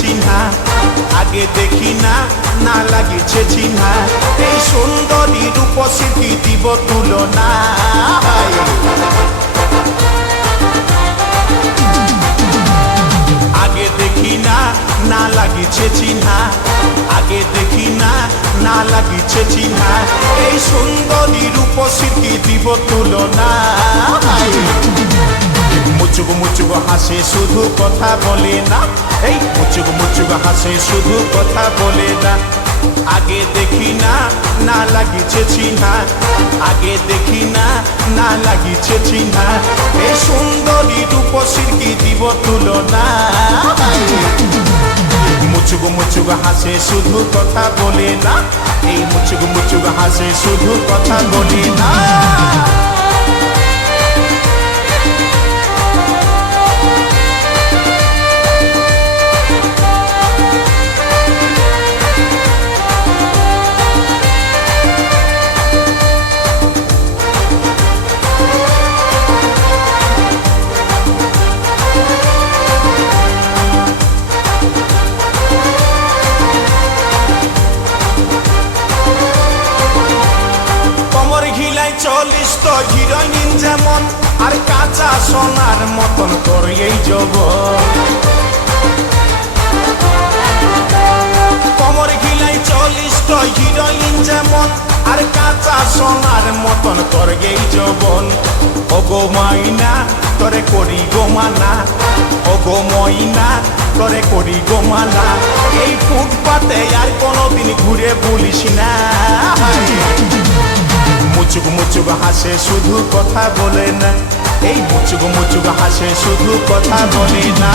চিহ্না আগে দেখি না না লাগিছে চিহ্না এই সুন্দরী রূপসীর কি দিব তুলনা আগে দেখি না না লাগিছে চিহ্না আগে দেখি না না লাগিছে চিহ্না এই সুন্দরী রূপসীর কি দিব তুলনা মুচুক মুচুক হাসে শুধু কথা বলে না এই মুচুক মুচুক হাসে শুধু কথা বলে না আগে দেখি না না লাগিছে চিহ্না আগে দেখি না না লাগিছে চিহ্না এই সুন্দরী রূপসীর কি দিব তুলনা মুচুক মুচুক হাসে শুধু কথা বলে না এই মুচুক মুচুক হাসে শুধু কথা বলে না চল্লিশ তো হিরোইন যেমন আর কাঁচা সোনার মতন তোর এই যৌবন কোমর ঘিলাই 40 তো হিরোইন যেমন আর কাঁচা সোনার মতন তোর এই যৌবন ও গো মাইনা তোরে করি গো মানা ও গো মইনা তোরে করি গো মানা এই ফুটপাতে আর কোনোদিন ঘুরে বলিস না মুচুক মুচুক হাসে শুধু কথা বলে না এই মুচুক মুচুক হাসে শুধু কথা বলে না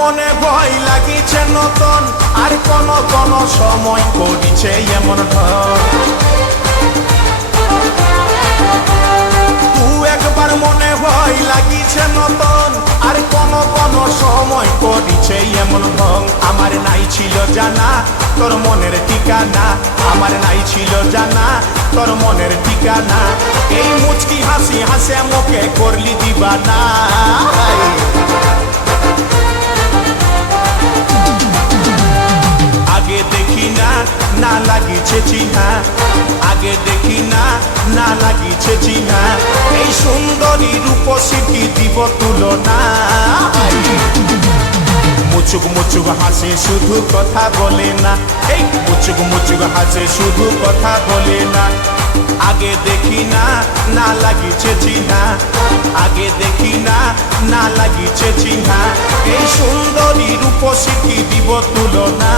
মনে ভয় লাগিছে নতুন আর কোন কোন সময় করিছে এমন তুই একবার মনে ভয় লাগিছে নতুন আর কোন কোন সময় করিছে এমন ঢং আমার নাই ছিল জানা তোর মনের ঠিকানা আমার নাই ছিল জানা তোর মনের ঠিকানা এই মুচকি হাসি হাসে মুখে করলি দিবানা আগে দেখি না না লাগিছে চিহ্না আগে দেখি না না লাগিছে চিহ্না এই সুন্দরী রূপসীর কি দিব তুলনা মুচুক মুচুক হাসে শুধু কথা বলে না এই মুচুক মুচুক হাসে শুধু কথা বলে না আগে দেখি না না লাগিছে চিহ্না আগে দেখি না না লাগিছে চিহ্না এই সুন্দরী রূপসী কি দিব তুলনা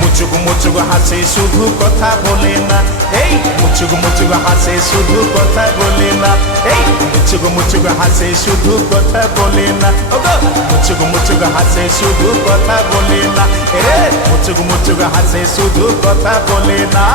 মুচুক মুচুক হাসে শুধু কথা বলে না এই মুচুক মুচুক হাসে শুধু কথা বলে না এই মুচুক মুচুক হাসে শুধু কথা বলে না মুচুক মুচুক হাসে শুধু কথা বলে না রে মুচুক মুচুক হাসে শুধু কথা বলে না